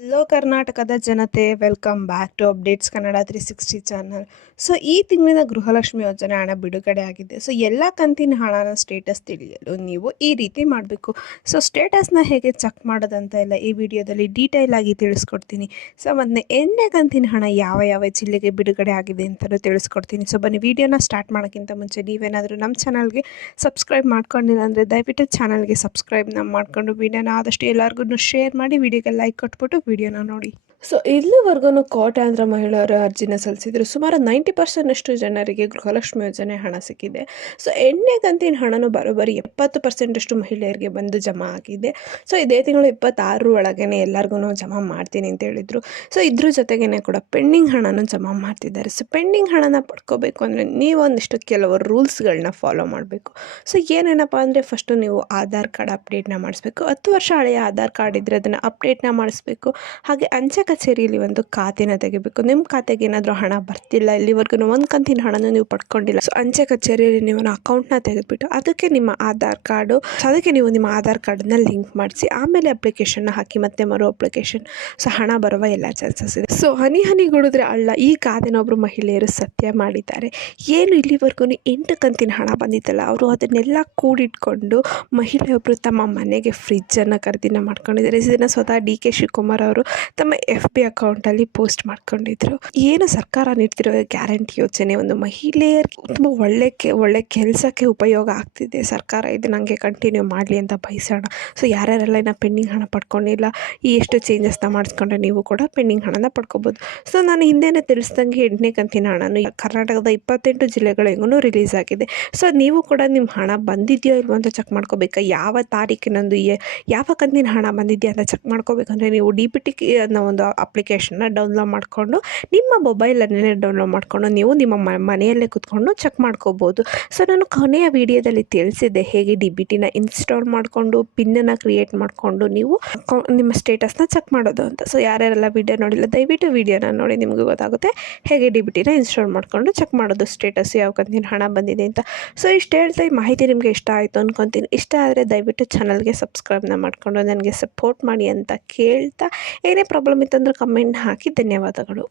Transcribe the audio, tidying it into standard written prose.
Hello ಕರ್ನಾಟಕದ ಜನತೆ, welcome back to updates Kannada 360 channel. So ಈ ತಿಂಗಳಿನ ಗೃಹಲಕ್ಷ್ಮಿ ಯೋಜನೆ ಹಣ ಬಿಡುಗಡೆ ಆಗಿದೆ. ಸೊ ಎಲ್ಲ ಕಂತಿನ ಹಣನ ಸ್ಟೇಟಸ್ ತಿಳಿಯಲು ನೀವು ಈ ರೀತಿ ಮಾಡಬೇಕು. ಸೊ ಸ್ಟೇಟಸ್ನ ಹೇಗೆ ಚೆಕ್ ಮಾಡೋದಂತ ಎಲ್ಲ ಈ ವಿಡಿಯೋದಲ್ಲಿ ಡೀಟೇಲ್ ಆಗಿ ತಿಳಿಸ್ಕೊಡ್ತೀನಿ. ಸೊ ಮತ್ತು ಎಣ್ಣೆ ಕಂತಿನ ಹಣ ಯಾವ ಯಾವ ಜಿಲ್ಲೆಗೆ ಬಿಡುಗಡೆ ಆಗಿದೆ ಅಂತಲೂ ತಿಳಿಸ್ಕೊಡ್ತೀನಿ. ಸೊ ಬನ್ನಿ, ವಿಡಿಯೋನ ಸ್ಟಾರ್ಟ್ ಮಾಡೋಕ್ಕಿಂತ ಮುಂಚೆ ನೀವೇನಾದರೂ ನಮ್ಮ ಚಾನಲ್ಗೆ ಸಬ್ಸ್ಕ್ರೈಬ್ ಮಾಡ್ಕೊಂಡಿಲ್ಲ ಅಂದರೆ ದಯವಿಟ್ಟು ಚಾನಲ್ಗೆ ಸಬ್ಸ್ಕ್ರೈಬ್ನ ಮಾಡಿಕೊಂಡು ವಿಡಿಯೋನ ಆದಷ್ಟು ಎಲ್ಲರಿಗೂ ಶೇರ್ ಮಾಡಿ, ವಿಡಿಯೋಗೆ ಲೈಕ್ ಕೊಟ್ಬಿಟ್ಟು ವಿಡಿಯೋನ ನೋಡಿ. ಸೊ ಇಲ್ಲಿವರೆಗೂ ಕೋಟ್ಯಾಂತರ ಮಹಿಳೆಯರು ಅರ್ಜಿನ ಸಲ್ಲಿಸಿದ್ರು. ಸುಮಾರು 90% ಜನರಿಗೆ ಗೃಹಲಕ್ಷ್ಮಿ ಯೋಜನೆ ಹಣ ಸಿಕ್ಕಿದೆ. ಸೊ ಎಣ್ಣೆ ಕಂತಿನ ಹಣನು ಬರೋಬ್ಬರಿ 70% ಮಹಿಳೆಯರಿಗೆ ಬಂದು ಜಮಾ ಆಗಿದೆ. ಸೊ ಇದೇ ತಿಂಗಳು 26 ಒಳಗೇನೆ ಎಲ್ಲರಿಗೂ ಜಮಾ ಮಾಡ್ತೀನಿ ಅಂತ ಹೇಳಿದರು. ಸೊ ಇದ್ರ ಜೊತೆಗೇನೆ ಕೂಡ ಪೆಂಡಿಂಗ್ ಹಣನೂ ಜಮಾ ಮಾಡ್ತಿದ್ದಾರೆ. ಸೊ ಪೆಂಡಿಂಗ್ ಹಣನ ಪಡ್ಕೋಬೇಕು ಅಂದರೆ ನೀವೊಂದಿಷ್ಟು ಕೆಲವು ರೂಲ್ಸ್ಗಳನ್ನ ಫಾಲೋ ಮಾಡಬೇಕು. ಸೊ ಏನೇನಪ್ಪ ಅಂದರೆ, ಫಸ್ಟು ನೀವು ಆಧಾರ್ ಕಾರ್ಡ್ ಅಪ್ಡೇಟ್ನ ಮಾಡಿಸ್ಬೇಕು. 10 ವರ್ಷ ಹಳೆಯ ಆಧಾರ್ ಕಾರ್ಡ್ ಇದ್ದರೆ ಅದನ್ನು ಅಪ್ಡೇಟ್ನ ಮಾಡಿಸ್ಬೇಕು. ಹಾಗೆ ಅಂಚೆ ಕಚೇರಿಯಲ್ಲಿ ಒಂದು ಖಾತೆನ ತೆಗಿಬೇಕು. ನಿಮ್ಮ ಖಾತೆಗೆ ಏನಾದರೂ ಹಣ ಬರ್ತಿಲ್ಲ, ಇಲ್ಲಿವರೆಗೂ ಒಂದು ಕಂತಿನ ಹಣನ ನೀವು ಪಡ್ಕೊಂಡಿಲ್ಲ, ಸೊ ಅಂಚೆ ಕಚೇರಿಯಲ್ಲಿ ನೀವು ಅಕೌಂಟ್ನ ತೆಗೆದುಬಿಟ್ಟು ಅದಕ್ಕೆ ನಿಮ್ಮ ಆಧಾರ್ ಕಾರ್ಡು, ಅದಕ್ಕೆ ನೀವು ನಿಮ್ಮ ಆಧಾರ್ ಕಾರ್ಡನ್ನ ಲಿಂಕ್ ಮಾಡಿಸಿ ಆಮೇಲೆ ಅಪ್ಲಿಕೇಶನ್ನ ಹಾಕಿ ಮತ್ತೆ ಮರು ಅಪ್ಲಿಕೇಶನ್. ಸೊ ಹಣ ಬರುವ ಎಲ್ಲ ಚಾನ್ಸಸ್ ಇದೆ. ಸೊ ಹನಿ ಗುಡಿದ್ರೆ ಹಳ್ಳ, ಈ ಗಾದೆನ ಒಬ್ಬರು ಮಹಿಳೆಯರು ಸತ್ಯ ಮಾಡಿದ್ದಾರೆ. ಏನು ಇಲ್ಲಿವರೆಗೂ 8 ಕಂತಿನ ಹಣ ಬಂದಿತ್ತಲ್ಲ, ಅವರು ಅದನ್ನೆಲ್ಲ ಕೂಡಿಟ್ಕೊಂಡು ಮಹಿಳೆಯೊಬ್ಬರು ತಮ್ಮ ಮನೆಗೆ ಫ್ರಿಜ್ಜನ್ನು ಖರೀದಿನ ಮಾಡ್ಕೊಂಡಿದ್ದಾರೆ. ಇದನ್ನು ಸ್ವತಃ DK ಶಿವಕುಮಾರ್ ಅವರು ತಮ್ಮ FB ಅಕೌಂಟಲ್ಲಿ ಪೋಸ್ಟ್ ಮಾಡ್ಕೊಂಡಿದ್ರು. ಏನು ಸರ್ಕಾರ ನೀಡ್ತಿರೋ ಗ್ಯಾರಂಟಿ ಯೋಜನೆ ಒಂದು ಮಹಿಳೆಯರಿಗೆ ತುಂಬ ಒಳ್ಳೆ ಕೆಲಸಕ್ಕೆ ಉಪಯೋಗ ಆಗ್ತಿದೆ. ಸರ್ಕಾರ ಇದು ನನಗೆ ಕಂಟಿನ್ಯೂ ಮಾಡಲಿ ಅಂತ ಬಯಸೋಣ. ಸೊ ಯಾರ್ಯಾರೆಲ್ಲ ಇನ್ನು ಪೆಂಡಿಂಗ್ ಹಣ ಪಡ್ಕೊಂಡಿಲ್ಲ, ಈ ಎಷ್ಟು ಚೇಂಜಸ್ನ ಮಾಡಿಸ್ಕೊಂಡ್ರೆ ನೀವು ಕೂಡ ಪೆಂಡಿಂಗ್ ಹಣನ ಪಡ್ಕೋಬೋದು. ಸೊ ನಾನು ಹಿಂದೆನೇ ತಿಳಿಸ್ದಂಗೆ 8ನೇ ಕಂತಿನ ಹಣನು ಕರ್ನಾಟಕದ 28 ಜಿಲ್ಲೆಗಳಿಗೂ ರಿಲೀಸ್ ಆಗಿದೆ. ಸೊ ನೀವು ಕೂಡ ನಿಮ್ಮ ಹಣ ಬಂದಿದೆಯೋ ಇಲ್ವೋ ಅಂತ ಚೆಕ್ ಮಾಡ್ಕೋಬೇಕಾ, ಯಾವ ತಾರೀಕಿನಂದು ಯಾವ ಕಂತಿನ ಹಣ ಬಂದಿದೆಯಾ ಅಂತ ಚೆಕ್ ಮಾಡ್ಕೋಬೇಕಂದ್ರೆ ನೀವು DBT ಅನ್ನೋ ಒಂದು ಅಪ್ಲಿಕೇಶನ್ನ ಡೌನ್ಲೋಡ್ ಮಾಡಿಕೊಂಡು ನಿಮ್ಮ ಮೊಬೈಲನ್ನೇ ಡೌನ್ಲೋಡ್ ಮಾಡಿಕೊಂಡು ನೀವು ನಿಮ್ಮ ಮನೆಯಲ್ಲೇ ಕೂತ್ಕೊಂಡು ಚೆಕ್ ಮಾಡ್ಕೋಬೋದು. ಸೊ ನಾನು ಕೊನೆಯ ವಿಡಿಯೋದಲ್ಲಿ ತಿಳಿಸಿದ್ದೆ ಹೇಗೆ DBTನ ಇನ್ಸ್ಟಾಲ್ ಮಾಡಿಕೊಂಡು ಪಿನ್ನನ್ನು ಕ್ರಿಯೇಟ್ ಮಾಡಿಕೊಂಡು ನೀವು ನಿಮ್ಮ ಸ್ಟೇಟಸ್ನ ಚೆಕ್ ಮಾಡೋದು ಅಂತ. ಸೊ ಯಾರ್ಯಾರೆಲ್ಲ ವಿಡಿಯೋ ನೋಡಿಲ್ಲ ದಯವಿಟ್ಟು ವಿಡಿಯೋನ ನೋಡಿ, ನಿಮಗೆ ಗೊತ್ತಾಗುತ್ತೆ ಹೇಗೆ DBTನ ಇನ್ಸ್ಟಾಲ್ ಮಾಡಿಕೊಂಡು ಚೆಕ್ ಮಾಡೋದು ಸ್ಟೇಟಸ್ ಯಾವ ಕಂತಿನ ಹಣ ಬಂದಿದೆ ಅಂತ. ಸೊ ಇಷ್ಟು ಹೇಳ್ತಾ ಈ ಮಾಹಿತಿ ನಿಮಗೆ ಇಷ್ಟ ಆಯಿತು ಅಂದ್ಕೊತೀನಿ. ಇಷ್ಟ ಆದರೆ ದಯವಿಟ್ಟು ಚಾನಲ್ಗೆ ಸಬ್ಸ್ಕ್ರೈಬ್ನ ಮಾಡಿಕೊಂಡು ನನಗೆ ಸಪೋರ್ಟ್ ಮಾಡಿ ಅಂತ ಕೇಳ್ತಾ, ಏನೇ ಪ್ರಾಬ್ಲಮ್ ಇತ್ತಂದ್ರೆ ಕಮೆಂಟ್ ಹಾಕಿ. ಧನ್ಯವಾದಗಳು.